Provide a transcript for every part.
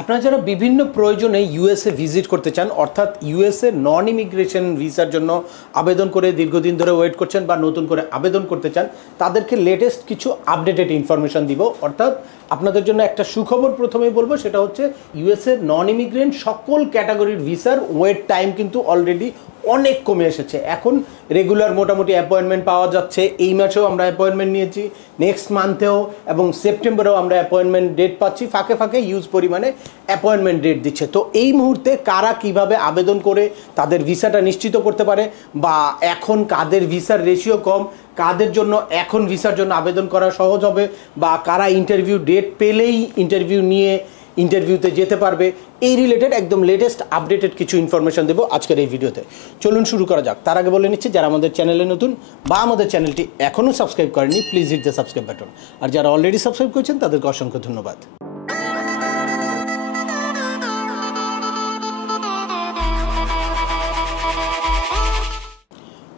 আপনারা যারা বিভিন্ন প্রয়োজনে ইউএসএ ভিজিট করতে চান, অর্থাৎ ইউএসএ নন ইমিগ্রেশন ভিসার জন্য আবেদন করে দীর্ঘদিন ধরে ওয়েট করছেন বা নতুন করে আবেদন করতে চান, তাদেরকে লেটেস্ট কিছু আপডেটেড ইনফরমেশন দিব। অর্থাৎ আপনাদের জন্য একটা সুখবর প্রথমেই বলবো, সেটা হচ্ছে ইউএসএ নন ইমিগ্রেন্ট সকল ক্যাটাগরির ভিসার ওয়েট টাইম কিন্তু অলরেডি অনেক কমে এসেছে। এখন রেগুলার মোটামুটি অ্যাপয়েন্টমেন্ট পাওয়া যাচ্ছে। এই মাসেও আমরা অ্যাপয়েন্টমেন্ট নিয়েছি, নেক্সট মান্থেও এবং সেপ্টেম্বরেও আমরা অ্যাপয়েন্টমেন্ট ডেট পাচ্ছি। ফাঁকে ফাঁকে হিউজ পরিমাণে অ্যাপয়েন্টমেন্ট ডেট দিচ্ছে। তো এই মুহূর্তে কারা কিভাবে আবেদন করে তাদের ভিসাটা নিশ্চিত করতে পারে, বা এখন কাদের ভিসার রেশিও কম, কাদের জন্য এখন ভিসার জন্য আবেদন করা সহজ হবে, বা কারা ইন্টারভিউ ডেট পেলেই ইন্টারভিউ নিয়ে ইন্টারভিউতে যেতে পারবে, এই রিলেটেড একদম লেটেস্ট আপডেটেড কিছু ইনফরমেশন দেবো আজকের এই ভিডিওতে। চলুন শুরু করা যাক। তার আগে বলে নিচ্ছি, যারা আমাদের চ্যানেলে নতুন বা আমাদের চ্যানেলটি এখনও সাবস্ক্রাইব করেনি, please hit the subscribe button. আর যারা অলরেডি সাবস্ক্রাইব করেছেন তাদেরকে অসংখ্য ধন্যবাদ।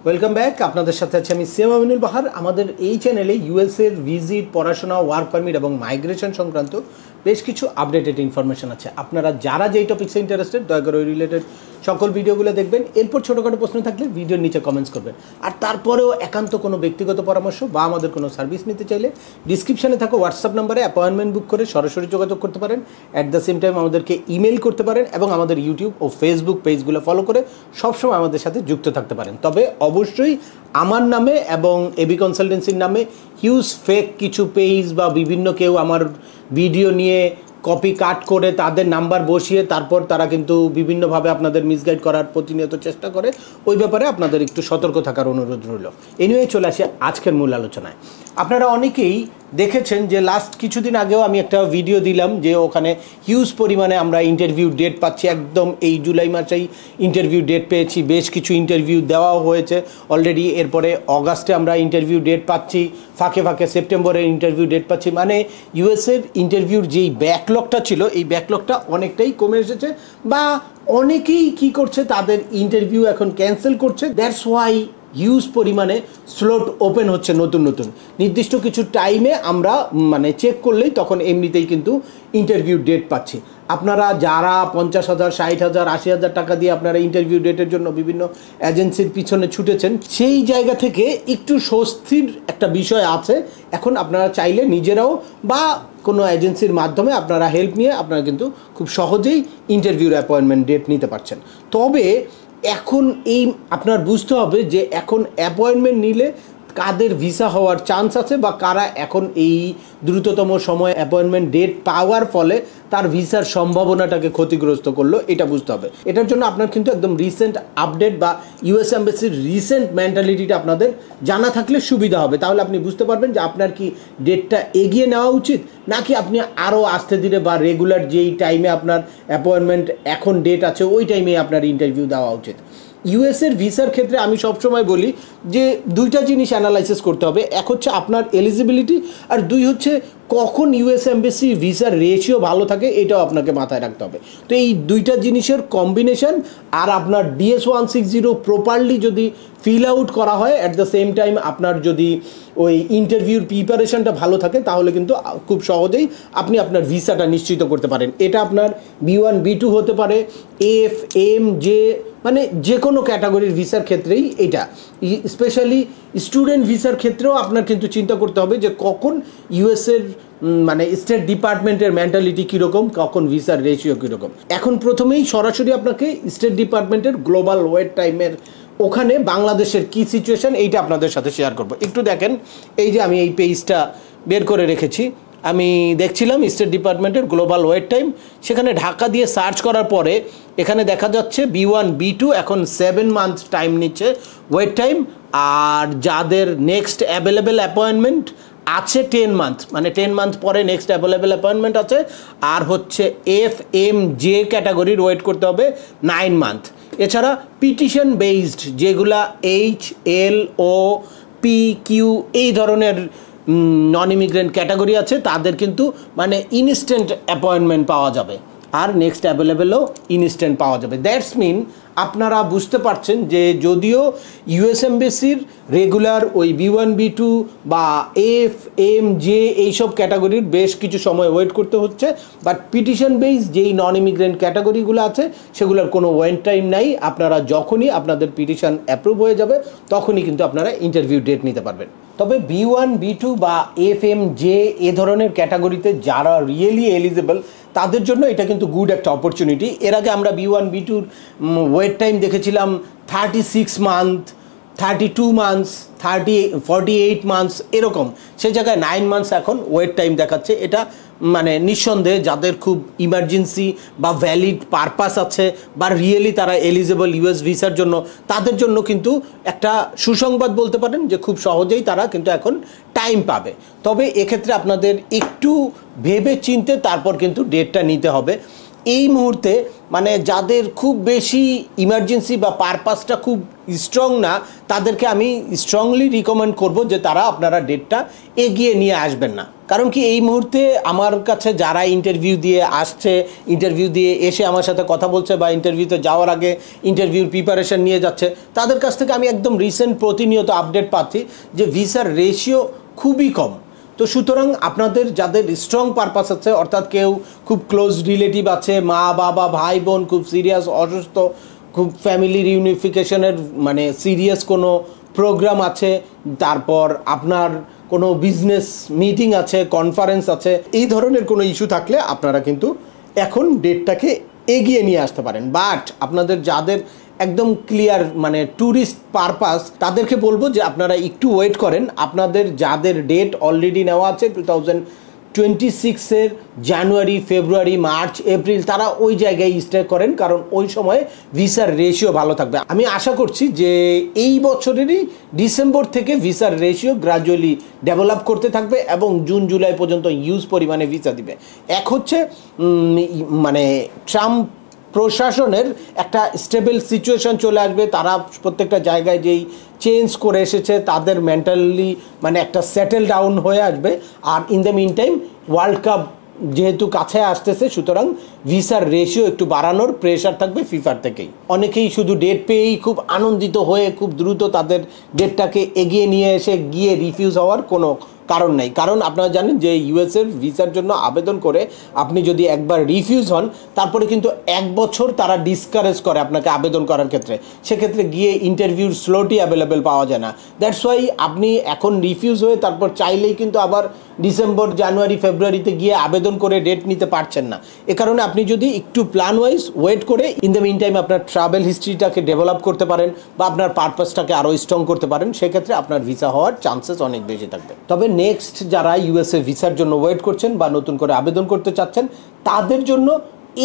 Welcome back. আপনাদের সাথে আছে আমি সিএম আমিনুল বাহার। আমাদের এই চ্যানেলে ইউএসএর ভিজিট, পড়াশোনা, ওয়ার্ক পারমিট এবং মাইগ্রেশন সংক্রান্ত বেশ কিছু আপডেটেড ইনফরমেশন আছে। আপনারা যারা যেই টপিক্সে ইন্টারেস্টেড, দয়া করে ওই রিলেটেড সকল ভিডিওগুলো দেখবেন। এরপর ছোটোখাটো প্রশ্ন থাকলে ভিডিওর নিচে কমেন্টস করবেন। আর তারপরেও একান্ত কোনো ব্যক্তিগত পরামর্শ বা আমাদের কোনো সার্ভিস নিতে চাইলে ডিসক্রিপশানে থাকা হোয়াটসঅ্যাপ নাম্বারে অ্যাপয়েন্টমেন্ট বুক করে সরাসরি যোগাযোগ করতে পারেন। অ্যাট দ্য সেম টাইম আমাদেরকে ইমেল করতে পারেন এবং আমাদের ইউটিউব ও ফেসবুক পেজগুলো ফলো করে সবসময় আমাদের সাথে যুক্ত থাকতে পারেন। তবে অবশ্যই আমার নামে এবং এবি কনসালটেন্সির নামে হিউজ ফেক কিছু পেজ বা বিভিন্ন কেউ আমার ভিডিও নিয়ে কপি কাট করে তাদের নাম্বার বসিয়ে তারপর তারা কিন্তু বিভিন্নভাবে আপনাদের মিসগাইড করার প্রতিনিয়ত চেষ্টা করে। ওই ব্যাপারে আপনাদের একটু সতর্ক থাকার অনুরোধ রইল। এনিওয়ে চলে আসি আজকের মূল আলোচনায়। আপনারা অনেকেই দেখেছেন যে লাস্ট কিছুদিন আগেও আমি একটা ভিডিও দিলাম যে ওখানে হিউজ পরিমাণে আমরা ইন্টারভিউ ডেট পাচ্ছি। একদম এই জুলাই মাসেই ইন্টারভিউ ডেট পেয়েছি, বেশ কিছু ইন্টারভিউ দেওয়াও হয়েছে অলরেডি। এরপরে অগাস্টে আমরা ইন্টারভিউ ডেট পাচ্ছি, ফাঁকে ফাঁকে সেপ্টেম্বরে ইন্টারভিউ ডেট পাচ্ছি। মানে ইউএসএর ইন্টারভিউর যেই ব্যাকলগটা ছিল, এই ব্যাকলগটা অনেকটাই কমে এসেছে, বা অনেকেই কি করছে, তাদের ইন্টারভিউ এখন ক্যান্সেল করছে। দ্যাটস ওয়াই হিউজ পরিমাণে স্লট ওপেন হচ্ছে নতুন নতুন। নির্দিষ্ট কিছু টাইমে আমরা মানে চেক করলেই তখন এমনিতেই কিন্তু ইন্টারভিউ ডেট পাচ্ছি। আপনারা যারা 50,000, 60,000, 80,000 টাকা দিয়ে আপনারা ইন্টারভিউ ডেটের জন্য বিভিন্ন এজেন্সির পিছনে ছুটেছেন, সেই জায়গা থেকে একটু স্বস্তির একটা বিষয় আছে। এখন আপনারা চাইলে নিজেরাও বা কোনো এজেন্সির মাধ্যমে আপনারা হেল্প নিয়ে আপনারা কিন্তু খুব সহজেই ইন্টারভিউর অ্যাপয়েন্টমেন্ট ডেট নিতে পারছেন। তবে এখন এই আপনার বুঝতে হবে যে এখন অ্যাপয়েন্টমেন্ট নিলে কাদের ভিসা হওয়ার চান্স আছে, বা কারা এখন এই দ্রুততম সময়ে অ্যাপয়েন্টমেন্ট ডেট পাওয়ার ফলে তার ভিসার সম্ভাবনাটাকে ক্ষতিগ্রস্ত করলো, এটা বুঝতে হবে। এটার জন্য আপনার কিন্তু একদম রিসেন্ট আপডেট বা ইউএস এম্বাসির রিসেন্ট মেন্টালিটিটা আপনাদের জানা থাকলে সুবিধা হবে। তাহলে আপনি বুঝতে পারবেন যে আপনার কি ডেটটা এগিয়ে নেওয়া উচিত, নাকি আপনি আরও আস্তে ধীরে বা রেগুলার যেই টাইমে আপনার অ্যাপয়েন্টমেন্ট এখন ডেট আছে ওই টাইমে আপনার ইন্টারভিউ দেওয়া উচিত। ইউএসের ভিসার ক্ষেত্রে আমি সবসময় বলি যে দুইটা জিনিস অ্যানালাইসিস করতে হবে। এক হচ্ছে আপনার এলিজিবিলিটি, আর দুই হচ্ছে কখন ইউএস এম্বাসি ভিসার রেশিও ভালো থাকে, এটাও আপনাকে মাথায় রাখতে হবে। তো এই দুইটা জিনিসের কম্বিনেশন আর আপনার DS-160 প্রপারলি যদি ফিল আউট করা হয়, অ্যাট দ্য সেম টাইম আপনার যদি ওই ইন্টারভিউর প্রিপারেশনটা ভালো থাকে, তাহলে কিন্তু খুব সহজেই আপনি আপনার ভিসাটা নিশ্চিত করতে পারেন। এটা আপনার B1, B2 হতে পারে, F, M, J, মানে যে কোনো ক্যাটাগরির ভিসার ক্ষেত্রেই এটা। স্পেশালি স্টুডেন্ট ভিসার ক্ষেত্রেও আপনার কিন্তু চিন্তা করতে হবে যে কখন ইউএসের মানে স্টেট ডিপার্টমেন্টের মেন্টালিটি কীরকম, কখন ভিসার রেশিও কীরকম। এখন প্রথমেই সরাসরি আপনাকে স্টেট ডিপার্টমেন্টের গ্লোবাল ওয়েট টাইমের ওখানে বাংলাদেশের কী সিচুয়েশান, এইটা আপনাদের সাথে শেয়ার করব। একটু দেখেন, এই যে আমি এই পেজটা বের করে রেখেছি, আমি দেখছিলাম স্টেট ডিপার্টমেন্টের গ্লোবাল ওয়েট টাইম। সেখানে ঢাকা দিয়ে সার্চ করার পরে এখানে দেখা যাচ্ছে B1, B2 এখন 7 মান্থ টাইম নিচ্ছে ওয়েট টাইম। আর যাদের নেক্সট অ্যাভেলেবেল অ্যাপয়েন্টমেন্ট আছে 10 মান্থ, মানে 10 মান্থ পরে নেক্সট অ্যাভেলেবেল অ্যাপয়েন্টমেন্ট আছে। আর হচ্ছে FMJ ক্যাটাগরির ওয়েট করতে হবে 9 মান্থ। এছাড়া পিটিশন বেসড যেগুলা HLO PQ এই ধরনের নন ইমিগ্রেন্ট ক্যাটাগরি আছে, তাদের কিন্তু মানে ইনস্ট্যান্ট অ্যাপয়েন্টমেন্ট পাওয়া যাবে। আর নেক্সট অ্যাভেলেবেলও ইনস্ট্যান্ট পাওয়া যাবে। দ্যাটস মিন আপনারা বুঝতে পারছেন যে যদিও ইউএস এমবেসির রেগুলার ওই B1 B2 বা FMJ এইসব ক্যাটাগরির বেশ কিছু সময় ওয়েট করতে হচ্ছে, বাট পিটিশন বেস যেই নন ইমিগ্রেন্ট ক্যাটাগরিগুলো আছে সেগুলোর কোনো ওয়েট টাইম নাই। আপনারা যখনই আপনাদের পিটিশন অ্যাপ্রুভ হয়ে যাবে তখনই কিন্তু আপনারা ইন্টারভিউ ডেট নিতে পারবেন। তবে B1 B2 বা FMJ এ ধরনের ক্যাটাগরিতে যারা রিয়েলি এলিজিবল তাদের জন্য এটা কিন্তু গুড একটা অপরচুনিটি। এর আগে আমরা B1 B2-র ওয়েট টাইম দেখেছিলাম 36 মান্থ, 32 মান্থস, 48 মান্থস এরকম, সেই জায়গায় 9 মান্থস এখন ওয়েট টাইম দেখাচ্ছে। এটা মানে নিঃসন্দেহে যাদের খুব ইমার্জেন্সি বা ভ্যালিড পারপাস আছে বা রিয়েলি তারা এলিজিবল ইউএস ভিসার জন্য, তাদের জন্য কিন্তু একটা সুসংবাদ বলতে পারেন যে খুব সহজেই তারা কিন্তু এখন টাইম পাবে। তবে এক্ষেত্রে আপনাদের একটু ভেবে চিনতে তারপর কিন্তু ডেটটা নিতে হবে। এই মুহূর্তে মানে যাদের খুব বেশি ইমার্জেন্সি বা পারপাসটা খুব স্ট্রং না, তাদেরকে আমি স্ট্রংলি রিকমেন্ড করব যে তারা আপনারা ডেটটা এগিয়ে নিয়ে আসবেন না। কারণ কি এই মুহূর্তে আমার কাছে যারা ইন্টারভিউ দিয়ে আসছে, ইন্টারভিউ দিয়ে এসে আমার সাথে কথা বলছে বা ইন্টারভিউতে যাওয়ার আগে ইন্টারভিউর প্রিপারেশন নিয়ে যাচ্ছে, তাদের কাছ থেকে আমি একদম রিসেন্ট প্রতিনিয়ত আপডেট পাচ্ছি যে ভিসার রেশিও খুবই কম। তো সুতরাং আপনাদের যাদের স্ট্রং পারপাস আছে, অর্থাৎ কেউ খুব ক্লোজ রিলেটিভ আছে, মা বাবা ভাই বোন খুব সিরিয়াস অসুস্থ, খুব ফ্যামিলি রিউনিফিকেশনের মানে সিরিয়াস কোনো প্রোগ্রাম আছে, তারপর আপনার কোনো বিজনেস মিটিং আছে, কনফারেন্স আছে, এই ধরনের কোনো ইস্যু থাকলে আপনারা কিন্তু এখন ডেটটাকে এগিয়ে নিয়ে আসতে পারেন। বাট আপনাদের যাদের একদম ক্লিয়ার মানে ট্যুরিস্ট পারপাস, তাদেরকে বলবো যে আপনারা একটু ওয়েট করেন। আপনাদের যাদের ডেট অলরেডি নেওয়া আছে 2026-এর জানুয়ারি, ফেব্রুয়ারি, মার্চ, এপ্রিল, তারা ওই জায়গায় স্টে করেন, কারণ ওই সময় ভিসার রেশিও ভালো থাকবে। আমি আশা করছি যে এই বছরেরই ডিসেম্বর থেকে ভিসার রেশিও গ্র্যাজুয়ালি ডেভেলপ করতে থাকবে এবং জুন জুলাই পর্যন্ত হিউজ পরিমাণে ভিসা দিবে। এক হচ্ছে মানে ট্রাম্প প্রশাসনের একটা স্টেবল সিচুয়েশন চলে আসবে, তারা প্রত্যেকটা জায়গায় যেই চেঞ্জ করে এসেছে তাদের মেন্টালি মানে একটা সেটেল ডাউন হয়ে আসবে। আর in the meantime world cup যেহেতু কাছে আসতেছে, সুতরাং ভিসার রেশিও একটু বাড়ানোর প্রেশার থাকবে ফিফার থেকেই। অনেকেই শুধু ডেট পেয়েই খুব আনন্দিত হয়ে খুব দ্রুত তাদের ডেটটাকে এগিয়ে নিয়ে এসে গিয়ে রিফিউজ হওয়ার কোনো কারণ নেই। কারণ আপনারা জানেন যে ইউএসের ভিসার জন্য আবেদন করে আপনি যদি একবার রিফিউজ হন, তারপরে কিন্তু 1 বছর তারা ডিসকারেজ করে আপনাকে আবেদন করার ক্ষেত্রে। সেক্ষেত্রে গিয়ে ইন্টারভিউর স্লটই অ্যাভেলেবেল পাওয়া যায় না। দ্যাটস ওয়াই আপনি এখন রিফিউজ হয়ে তারপর চাইলেই কিন্তু আবার ডিসেম্বর, জানুয়ারি, ফেব্রুয়ারিতে গিয়ে আবেদন করে ডেট নিতে পারছেন না। এ কারণে আপনি যদি একটু প্ল্যান ওয়াইজ ওয়েট করে ইন দ্য মিন টাইম আপনার ট্রাভেল হিস্ট্রিটাকে ডেভেলপ করতে পারেন বা আপনার পারপাসটাকে আরও স্ট্রং করতে পারেন, সেক্ষেত্রে আপনার ভিসা হওয়ার চান্সেস অনেক বেশি থাকবে। তবে নেক্সট যারা ইউএসএ ভিসার জন্য ওয়েট করছেন বা নতুন করে আবেদন করতে চাচ্ছেন, তাদের জন্য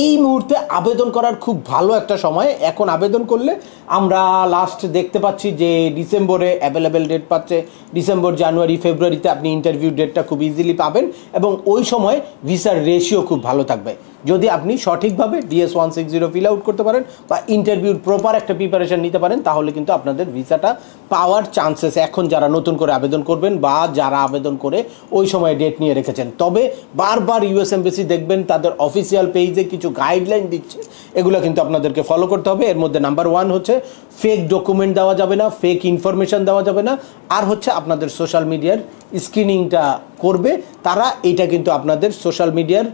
এই মুহূর্তে আবেদন করার খুব ভালো একটা সময়। এখন আবেদন করলে আমরা লাস্ট দেখতে পাচ্ছি যে ডিসেম্বরে অ্যাভেলেবেল ডেট পাচ্ছে, ডিসেম্বর, জানুয়ারি, ফেব্রুয়ারিতে আপনি ইন্টারভিউ ডেটটা খুব ইজিলি পাবেন এবং ওই সময় ভিসার রেশিও খুব ভালো থাকবে। যদি আপনি সঠিকভাবে DS-160 ফিল আউট করতে পারেন বা ইন্টারভিউর প্রপার একটা প্রিপারেশন নিতে পারেন, তাহলে কিন্তু আপনাদের ভিসাটা পাওয়ার চান্সেস এখন যারা নতুন করে আবেদন করবেন বা যারা আবেদন করে ওই সময় ডেট নিয়ে রেখেছেন। তবে বারবার ইউএস এমবেসি দেখবেন তাদের অফিসিয়াল পেজে কিছু গাইডলাইন দিচ্ছে, এগুলো কিন্তু আপনাদেরকে ফলো করতে হবে। এর মধ্যে নাম্বার 1 হচ্ছে ফেক ডকুমেন্ট দেওয়া যাবে না, ফেক ইনফরমেশন দেওয়া যাবে না। আর হচ্ছে আপনাদের সোশ্যাল মিডিয়ার স্ক্রিনিংটা করবে তারা, এটা কিন্তু আপনাদের সোশ্যাল মিডিয়ার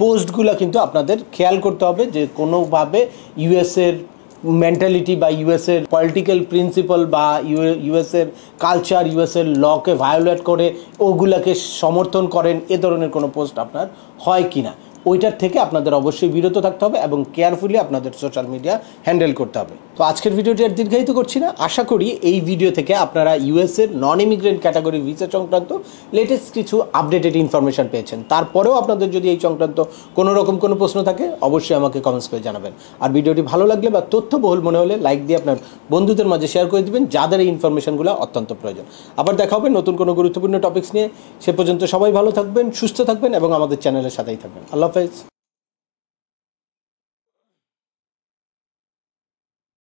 পোস্টগুলো কিন্তু আপনাদের খেয়াল করতে হবে যে কোনোভাবে ইউএসের মেন্টালিটি বা ইউএসের পলিটিক্যাল প্রিন্সিপাল বা ইউএসের কালচার, ইউএসের লকে ভায়োলেট করে ওগুলাকে সমর্থন করেন, এ ধরনের কোনো পোস্ট আপনার হয় কি না, ওইটার থেকে আপনাদের অবশ্যই বিরত থাকতে হবে এবং কেয়ারফুলি আপনাদের সোশ্যাল মিডিয়া হ্যান্ডেল করতে হবে। তো আজকের ভিডিওটি আর দীর্ঘায়িত করছি না। আশা করি এই ভিডিও থেকে আপনারা ইউএসের নন ইমিগ্রেন্ট ক্যাটাগরি ভিসা সংক্রান্ত লেটেস্ট কিছু আপডেটেড ইনফরমেশন পেয়েছেন। তারপরেও আপনাদের যদি এই সংক্রান্ত কোনো রকম কোনো প্রশ্ন থাকে অবশ্যই আমাকে কমেন্টস করে জানাবেন। আর ভিডিওটি ভালো লাগলে বা তথ্যবহুল মনে হলে লাইক দিয়ে আপনার বন্ধুদের মাঝে শেয়ার করে দিবেন যাদের এই ইনফরমেশনগুলো অত্যন্ত প্রয়োজন। আবার দেখা হবে নতুন কোনো গুরুত্বপূর্ণ টপিকস নিয়ে। সে পর্যন্ত সবাই ভালো থাকবেন, সুস্থ থাকবেন এবং আমাদের চ্যানেলের সাথেই থাকবেন। আল্লাহ হাফেজ।